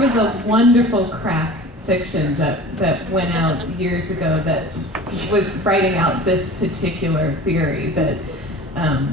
was a wonderful crack fiction that went out years ago that was writing out this particular theory that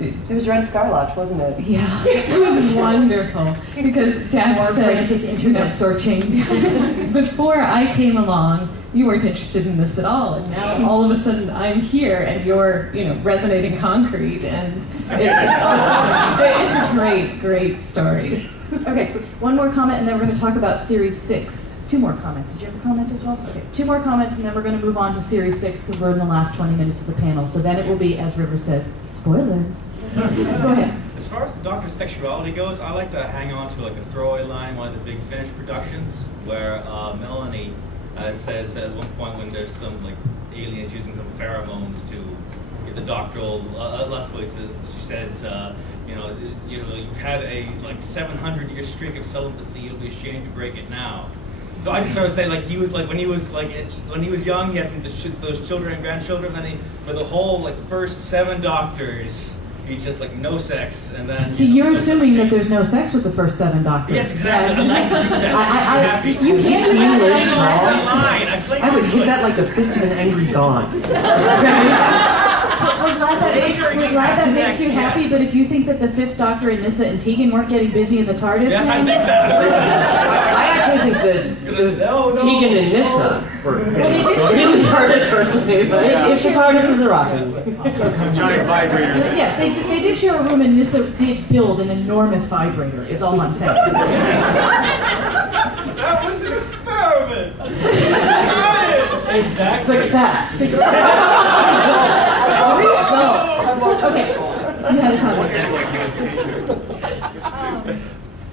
it was Ren Scarlett, wasn't it? Yeah, it was wonderful because Dad said internet searching. before I came along, you weren't interested in this at all, and now all of a sudden I'm here and you're, resonating concrete, and it's a great, great story. Okay, one more comment, and then we're going to talk about Series 6. 2 more comments. Did you have a comment as well? Okay, 2 more comments, and then we're going to move on to Series 6 because we're in the last 20 minutes of the panel. So then it will be, as River says, spoilers. Go ahead. As far as the Doctor's sexuality goes, I like to hang on to like a throwaway line in one of the Big Finish productions where Melanie says at one point when there's some like aliens using some pheromones to get the doctoral lust voices, she says, you've had a like 700-year streak of celibacy. You'll be ashamed to break it now. So I just sort of say like he was like when he was young, he had those children and grandchildren. Then for the whole like first 7 Doctors, he's just like no sex, and then. See, you're assuming that there's no sex with the first 7 Doctors. Yes, exactly. I like to do that. You can't do that. I would hit that like the fist of an angry god. We're glad that makes you happy, but if you think that the 5th Doctor and Nyssa and Tegan weren't getting busy in the TARDIS, yes, I think that. I actually think that Tegan and Nyssa were really TARDIS personally, but if the TARDIS is a rocket. Giant vibrator. Yeah, they did share a room, and Nyssa did build an enormous vibrator, is all I'm saying. That was an experiment. Science. Exactly. Success. Okay. You had a comment.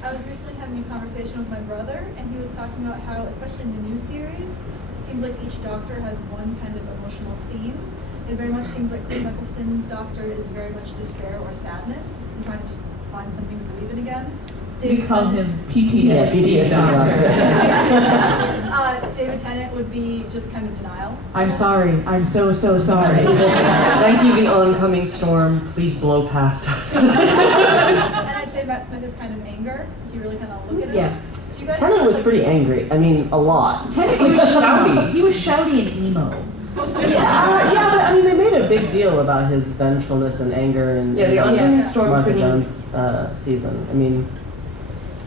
I was recently having a conversation with my brother, and he was talking about how, especially in the new series, it seems like each Doctor has one kind of emotional theme. It very much seems like Chris Eccleston's Doctor is very much despair or sadness, and trying to just find something to believe in again. We call him PTSD. Yeah, PTSD. David Tennant would be just kind of denial. I'm sorry. I'm so sorry. Thank you, the oncoming storm. Please blow past us. And I'd say Matt Smith is kind of anger, if you really kind of look at it. Yeah. Do you guys Tennant was pretty angry. I mean, a lot. Tennant was shouty. He was shouty and emo. Yeah, but I mean, they made a big deal about his vengefulness and anger and the oncoming storm Martha Jones season. I mean,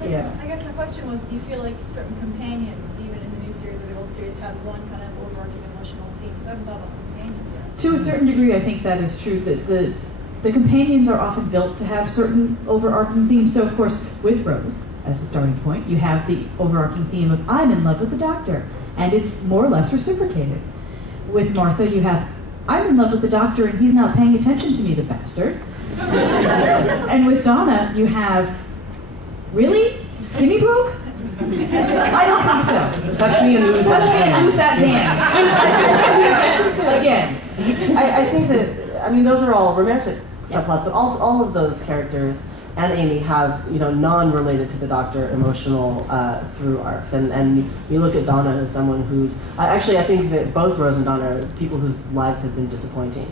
yeah. I guess my question was, do you feel like certain companions, even in the new series or the old series, have one kind of overarching emotional theme? Because I haven't thought about companions yet. To a certain degree, I think that is true. That the companions are often built to have certain overarching themes. So, of course, with Rose as the starting point, you have the overarching theme of I'm in love with the Doctor, and it's more or less reciprocated. With Martha, you have I'm in love with the Doctor, and he's not paying attention to me, the bastard. And with Donna, you have really? Skinny bloke? I don't think so. touch me and lose that hand. Lose that hand. Again. I think that, I mean, those are all romantic subplots, but all of those characters and Amy have, non-related to the Doctor emotional through arcs. And you look at Donna as someone who's, I think that both Rose and Donna are people whose lives have been disappointing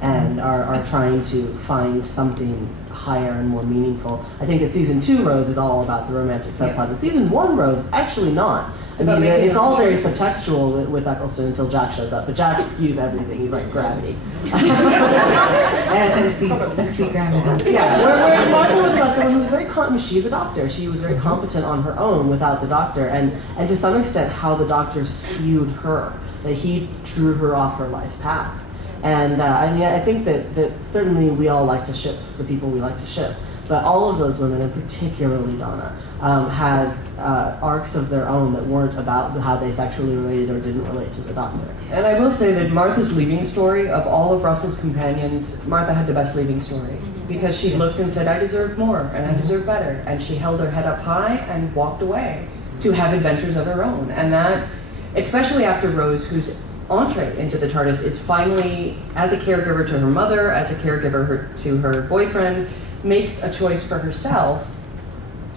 and are trying to find something higher and more meaningful. I think that season 2 Rose is all about the romantic subplot. And season 1 Rose, actually not. It's all very subtextual with Eccleston until Jack shows up. But Jack skews everything. He's like gravity. and sexy gravity. Yeah, whereas Martha was about someone who was very she's a doctor. She was very competent on her own without the Doctor. And to some extent, how the Doctor skewed her. That he drew her off her life path. And I think that certainly we all like to ship the people we like to ship. But all of those women, and particularly Donna, had arcs of their own that weren't about how they sexually related or didn't relate to the Doctor. And I will say that Martha's leaving story, of all of Russell's companions, Martha had the best leaving story. Because she looked and said, I deserve more, and I deserve better. And she held her head up high and walked away to have adventures of her own. And that, especially after Rose, whose entree into the TARDIS is finally, as a caregiver to her mother, as a caregiver to her boyfriend, makes a choice for herself.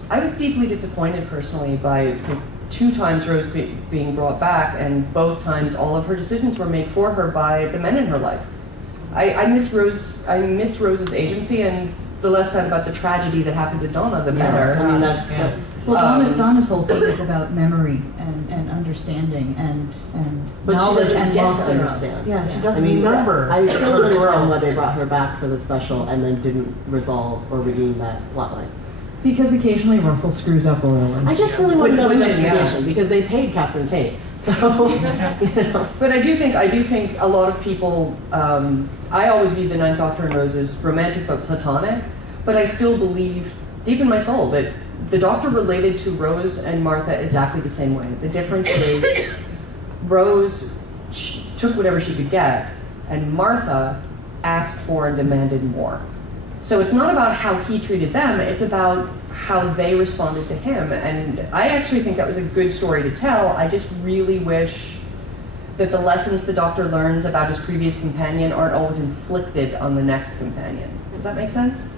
I was deeply disappointed personally by the 2 times Rose being brought back, and both times all of her decisions were made for her by the men in her life. I miss Rose's agency, and the less said about the tragedy that happened to Donna, the better. I mean, that's Well, Donna's whole thing is about memory and understanding and but she knowledge doesn't and get loss to thereof. understand. Yeah, she I doesn't mean, remember. I still don't her understand growth. why they brought her back for the special and then didn't resolve or redeem that plotline. Because occasionally Russell screws up royally. I just really want to know the Women, yeah. justification because they paid Catherine Tate. So, you know. But I do think a lot of people, I always view the Ninth Doctor and Rose as romantic but platonic, but I still believe deep in my soul that the Doctor related to Rose and Martha exactly the same way. The difference is Rose took whatever she could get, and Martha asked for and demanded more. So it's not about how he treated them, it's about how they responded to him. And I actually think that was a good story to tell. I just really wish that the lessons the Doctor learns about his previous companion aren't always inflicted on the next companion. Does that make sense?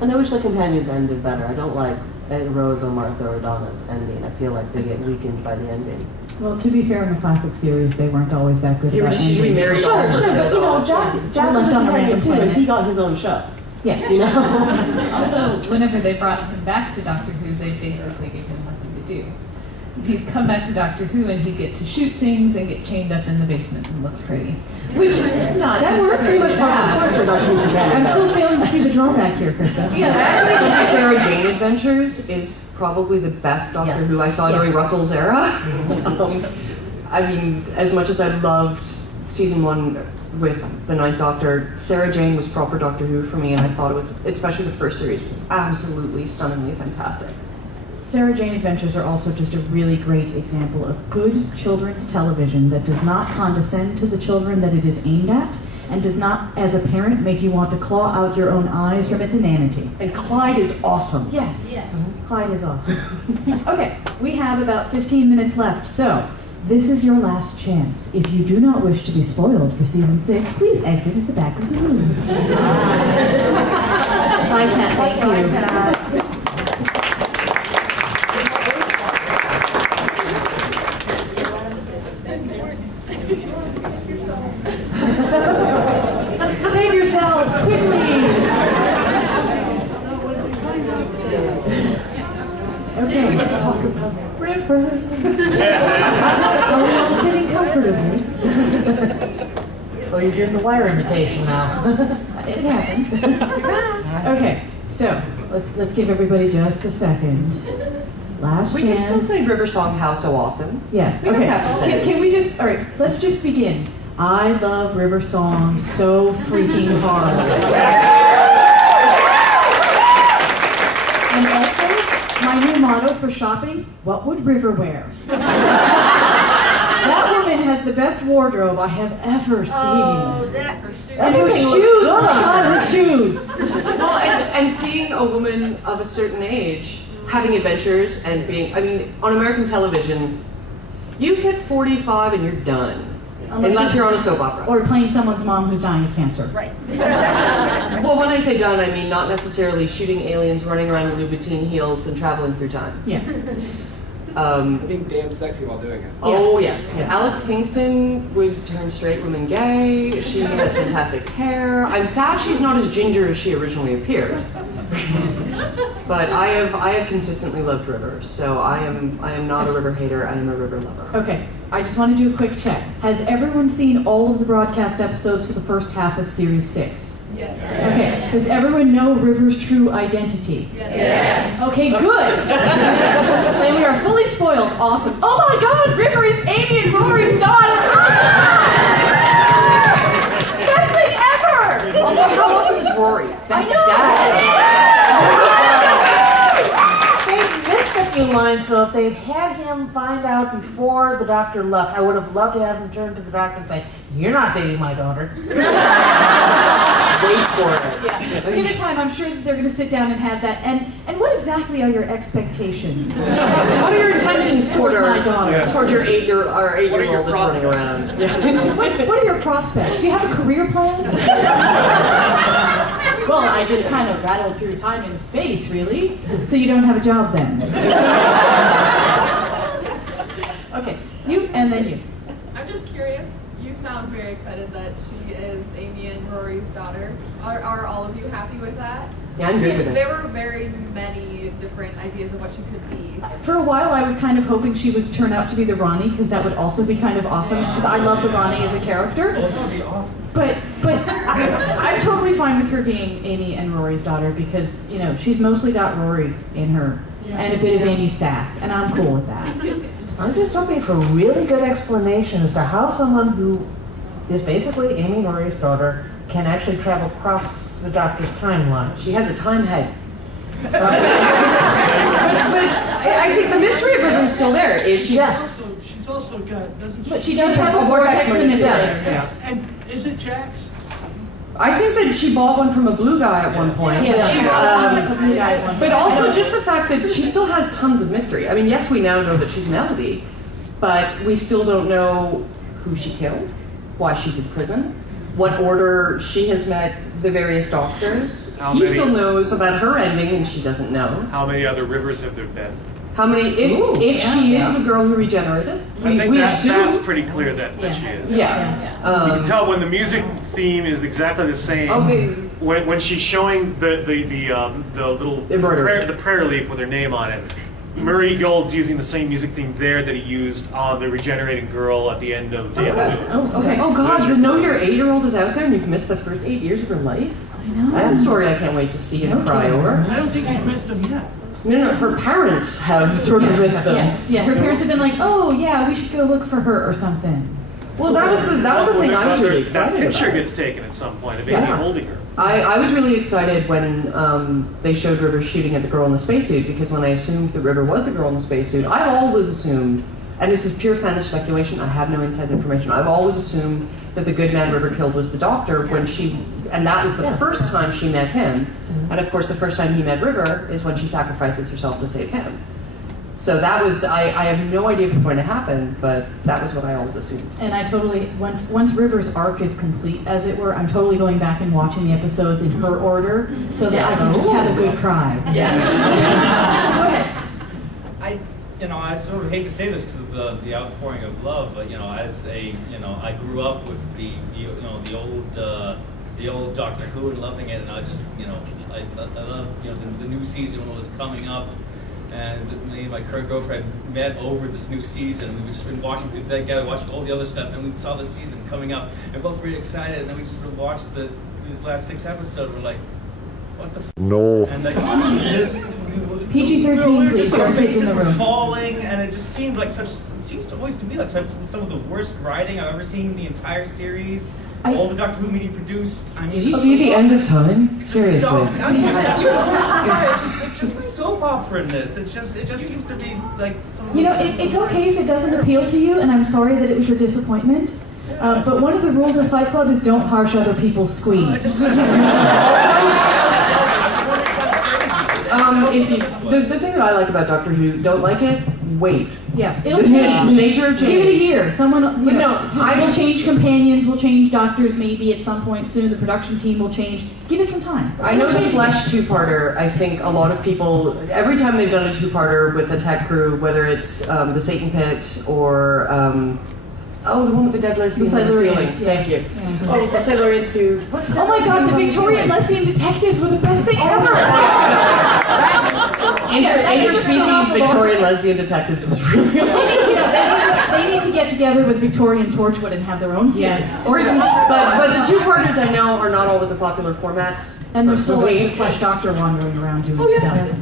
And I wish the companions ended better. I don't like Rose or Martha or Donna's ending. I feel like they get weakened by the ending. Well, to be fair, in the classic series, they weren't always that good about She endings. remarried Sure, off sure, but you know, Jack was left a on a companion random too, and planet. he got his own show. Yeah. You know? Although, whenever they brought him back to Doctor Who, they basically gave him nothing to do. He'd come back to Doctor Who and he'd get to shoot things and get chained up in the basement and look pretty. Which is not That works pretty much bad. Of course we're Doctor Who companion. I'm still failing to see the drawback here, Krista. Yeah, I actually think the Sarah Jane Adventures is probably the best Doctor Yes. Who I saw during Russell's era. I mean, as much as I loved season 1 with the Ninth Doctor, Sarah Jane was proper Doctor Who for me, and I thought it was, especially the first series, absolutely stunningly fantastic. Sarah Jane Adventures are also just a really great example of good children's television that does not condescend to the children that it is aimed at, and does not, as a parent, make you want to claw out your own eyes from its inanity. And Clyde is awesome. Yes. Yes. Clyde is awesome. Okay, we have about 15 minutes left, so this is your last chance. If you do not wish to be spoiled for season 6, please exit at the back of the room. Bye, Kat. Thank you. Save yourselves, quickly! Okay, let's talk about River. Are we all sitting comfortably? Oh, you're doing the wire imitation now. It happens. Okay, so let's give everybody just a second. Last We can chance. still say River Song How So Awesome. Yeah. We don't Okay. have to say it. Can we just? All right. Let's just begin. I love River Song so freaking hard. And also, my new motto for shopping: what would River wear? That woman has the best wardrobe I have ever seen. Oh, that for sure. And her Everything looks shoes, good. oh my God, her shoes. Well, and seeing a woman of a certain age having adventures and being, I mean, on American television, you hit 45 and you're done. Unless you're on a soap opera. Or playing someone's mom who's dying of cancer. Right. Well, when I say done, I mean not necessarily shooting aliens, running around in Louboutin heels, and traveling through time. Yeah. Being damn sexy while doing it. Oh, yes. Yes. Alex Kingston would turn straight women gay. She has fantastic hair. I'm sad she's not as ginger as she originally appeared. But I have consistently loved River, so I am not a River hater, I am a River lover. Okay, I just want to do a quick check. Has everyone seen all of the broadcast episodes for the first half of Series 6? Yes. Okay, does everyone know River's true identity? Yes. Okay, good. Then we are fully spoiled. Awesome. Oh my God, River is Amy and Rory's daughter. Ah! Best thing ever. Also, how awesome is Rory? That's know. dad. They missed a few lines, so if they'd had him find out before the doctor left, I would have loved to have him turn to the doctor and say, "You're not dating my daughter." Wait for it. Yeah. Give it time. I'm sure that they're going to sit down and have that. And what exactly are your expectations? What are your intentions toward my daughter? Yes. toward your eight-year-old What are your that's running prospects? around? Yeah. What are your prospects? Do you have a career plan? Well, I just kind of rattled through time and space, really. So you don't have a job then? Okay, you and then you. I'm just curious. You sound sound very excited that she is Amy and Rory's daughter. Are all of you happy with that? Yeah, I'm good with it. There were very many different ideas of what she could be. For a while, I was kind of hoping she would turn out to be the Ronnie, because that would also be kind of awesome, because I love the Ronnie as a character. Oh, that would be awesome. But I'm totally fine with her being Amy and Rory's daughter, because, you know, she's mostly got Rory in her, and a bit of Amy's sass, and I'm cool with that. I'm just hoping for a really good explanation as to how someone who is basically Amy Norrie's daughter can actually travel across the Doctor's timeline. She has a time head. But I think the mystery of River is still there. Is she? Yeah. She's also got, doesn't she? But she does have a vortex manipulator. Yes. And is it Jax? I think that she bought one from a blue guy at one point. Yeah, she bought a blue guy at one But point. also just the fact that she still has tons of mystery. I mean, yes, we now know that she's Melody, but we still don't know who she killed, why she's in prison, what order she has met the various doctors. How He many- still knows about her ending, and she doesn't know. How many other rivers have there been? How many? If she is the girl who regenerated, I think we that's assume. pretty clear that she is. Yeah. You can tell when the music theme is exactly the same. Okay. When she's showing the little Embroidery. the prayer leaf with her name on it. Murray Gold's using the same music theme there that he used on the regenerating girl at the end of Day of the Dead. Oh, okay. Oh God! To know your 8-year-old is out there and you've missed the first 8 years of her life. I know. That's a story I can't wait to see and cry over. I don't think he's missed them yet. No, her parents have sort of missed them. Yeah, her parents have been like, oh yeah, we should go look for her or something. Well, that was the thing I was really excited That picture about. gets taken at some point of Amy Yeah. holding her. I was really excited when they showed River shooting at the girl in the spacesuit, because when I assumed that River was the girl in the spacesuit, I've always assumed, and this is pure fan speculation, I have no inside information, I've always assumed that the good man River killed was the Doctor when she, and that was the first time she met him, and of course the first time he met River is when she sacrifices herself to save him. So that was, I have no idea if it's going to happen, but that was what I always assumed. And I totally, once River's arc is complete, as it were, I'm totally going back and watching the episodes in her order, so that I can just have a good cry. Yeah. Go ahead. I sort of hate to say this because of the outpouring of love, but as a, I grew up with the old Doctor Who and loving it, and I just, I love, the new season when it was coming up. And me and my current girlfriend met over this new season. We've just been watching together, watching all the other stuff, and we saw this season coming up, and both really excited. And then we just sort of watched these last 6 episodes. We're like, what the? No. And like this. PG-13, we were please. just sort of Kids in faces the were room. falling, and it just seemed like such. It seems to always to me like some of the worst writing I've ever seen in the entire series. All the Doctor Who media produced. I mean, Did you see the end of time? Seriously. So, I mean, it's even worse than that. It's just the soap opera in this. It just seems to be like some. It's okay if it doesn't appeal to you, and I'm sorry that it was a disappointment. But one of the rules of Fight Club is don't harsh other people's squeak. The thing that I like about Doctor Who, don't like it, wait. Yeah, it'll The change. nature of change. Give it a year. Someone, I will change companions, will change doctors maybe at some point soon. The production team will change. Give it some time. I know It'll the change. Flesh two-parter, I think a lot of people, every time they've done a two-parter with the tech crew, whether it's the Satan Pit or, the one with the dead lesbian The on the ceiling. Silurians, Thank you. Yeah. Oh, the Silurians too. Oh my God, the Victorian lesbian detectives were the best thing ever. Interspecies Victorian lesbian detectives was really They need to get together with Victorian Torchwood and have their own series. Yes. But the two-parters I know are not always a popular format. And there's still like the Flesh Doctor wandering around doing stuff.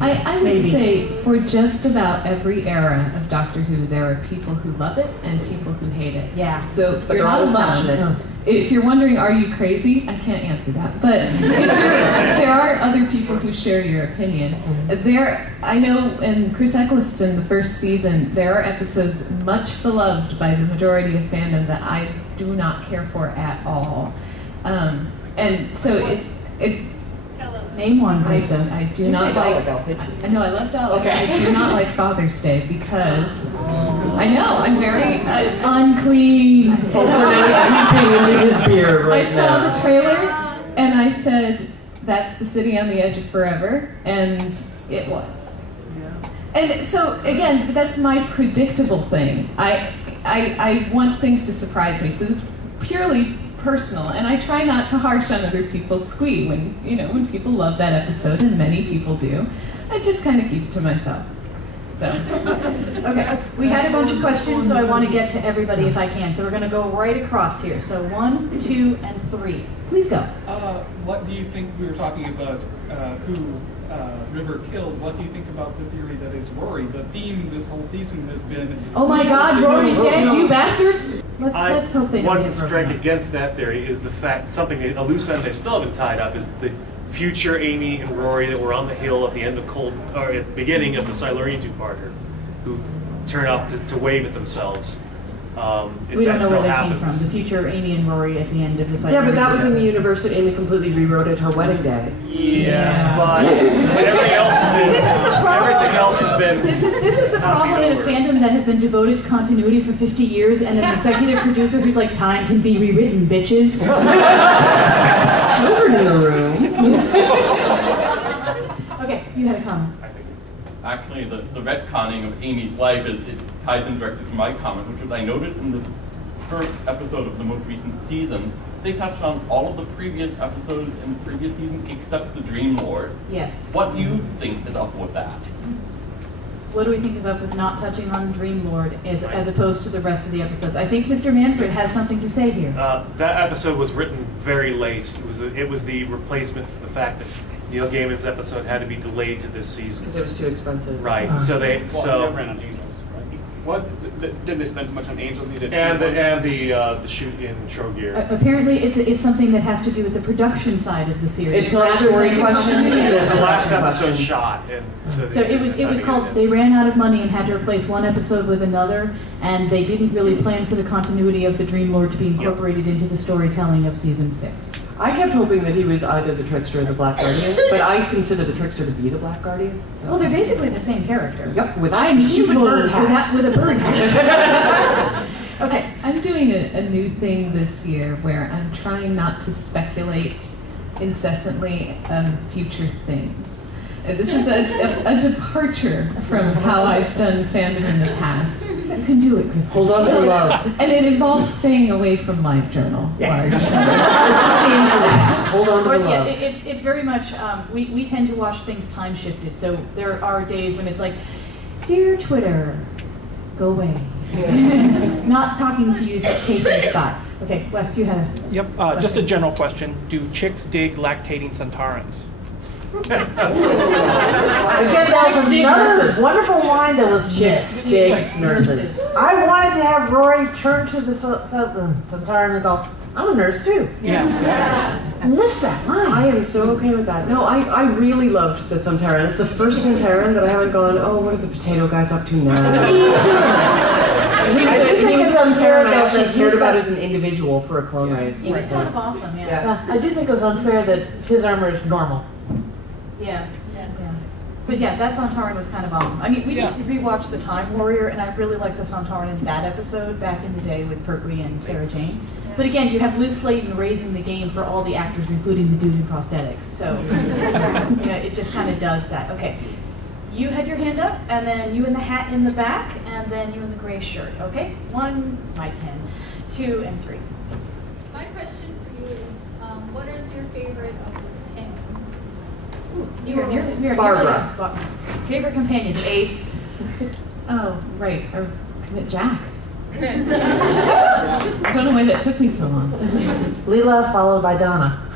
I would Maybe. say for just about every era of Doctor Who, there are people who love it and people who hate it. Yeah. So But you're they're not always alone. passionate. If you're wondering, are you crazy? I can't answer that. But there are other people who share your opinion. I know in Chris Eccleston, the first season, there are episodes much beloved by the majority of fandom that I do not care for at all. And so it Name one, I Krista. do not like. I'll pitch you. I know I love Dalek. Okay. I do not like Father's Day because I know I'm very Unclean. Into his beard I right saw now. the trailer and I said, "That's the city on the edge of forever," and it was. And so again, that's my predictable thing. I want things to surprise me. So purely personal, and I try not to harsh on other people's squee. When people love that episode, and many people do, I just kind of keep it to myself. So, okay, we had a bunch of questions, so I want to get to everybody if I can. So we're going to go right across here. So 1, 2, and 3. Please go. What do you think, we were talking about who River killed, what do you think about the theory that it's Rory? The theme this whole season has been... Oh my God, Rory's dead, you bastards! Let's hope they don't One get strike broken up. against that theory is the fact, a loose end they still haven't tied up, is the future Amy and Rory that were on the hill at the end of at the beginning of the Silurian two-parter, who turn up to wave at themselves. If We don't that know still where they happens. came from. The future Amy and Rory at the end of the Yeah, but that was in the universe that Amy completely rewrote at her wedding day. Yes, Yeah. but everything else has been. This is the problem. Everything else has been. This is the problem in a fandom that has been devoted to continuity for 50 years, and an executive producer who's like, time can be rewritten, bitches. Children in the room. Okay, you had a comment. Actually, the retconning of Amy's life, it ties in directly to my comment, which was I noticed in the first episode of the most recent season, they touched on all of the previous episodes in the previous season except the Dream Lord. Yes. What do you think is up with that? What do we think is up with not touching on Dream Lord as opposed to the rest of the episodes? I think Mr. Manfred has something to say here. That episode was written very late. It was the replacement for the fact that Neil Gaiman's episode had to be delayed to this season Because it was too expensive. Right. Well, they ran on Angels, right? What did they spend too much on Angels? Needed the shoot in Trogir. Apparently, it's something that has to do with the production side of the series. It's not a story question. It's the last episode question. shot, and So it was called, they ran out of money and had to replace one episode with another, and they didn't really plan for the continuity of the Dream Lord to be incorporated into the storytelling of season 6. I kept hoping that he was either the Trickster or the Black Guardian, but I consider the Trickster to be the Black Guardian. So. Well, they're basically the same character. Yep, with I'm stupid evil bird hats. with a bird hat. Okay, I'm doing a new thing this year where I'm trying not to speculate incessantly on future things. This is a departure from how I've done fandom in the past. You can do it, Chris. Hold on to love. And it involves staying away from LiveJournal. largely. Hold on to Or, love. it's very much, we tend to watch things time shifted. So there are days when it's like, dear Twitter, go away. Not talking to you, Kate and Scott. Okay, Wes, you had a Yep, question. just a general question. Do chicks dig lactating Centaurans? Again, that was another wonderful line that was missed. Dig nurses. I wanted to have Rory turn to the Centaur and go, I'm a nurse too. Yeah. I missed that line. I am so okay with that. No, I really loved the Sontaran. It's the first Sontaran that I haven't gone, oh, what are the potato guys up to now? He was a Sontaran I actually cared about as an individual for a clone race. He was kind of awesome, yeah. I do think it was unfair that his armor is normal. Yeah. But yeah, that Sontaran was kind of awesome. I mean, we just rewatched The Time Warrior, and I really liked the Sontaran in that episode back in the day with Pertwee and Sarah Jane. But again, you have Liz Slayton raising the game for all the actors, including the dude in prosthetics. So it just kind of does that. Okay, you had your hand up, and then you in the hat in the back, and then you in the gray shirt. Okay, 1, my 10, 2, and 3. My question for you is, what is your favorite of the companions? Mira, Barbara. Favorite companions, Ace. Oh, right. Or Jack. I don't know why that took me so long. Leela followed by Donna.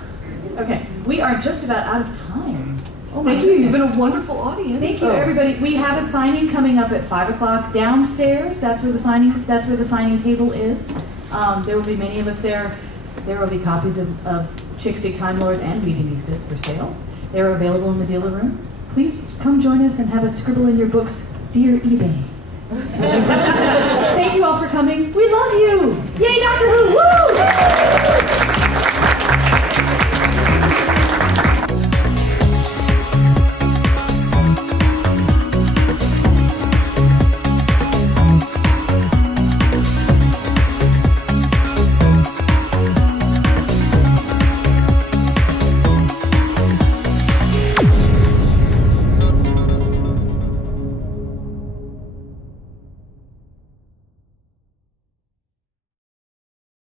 Okay, we are just about out of time. Oh my Thank you. You've been goodness. a wonderful audience. Thank you, everybody. We have a signing coming up at 5 o'clock downstairs. That's where the signing table is. There will be many of us there. There will be copies of Chickstick Time Lords and Weedinistas for sale. They're available in the dealer room. Please come join us and have us scribble in your books, Dear eBay. Thank you all for coming. We love you. Yay, Doctor Who! Woo!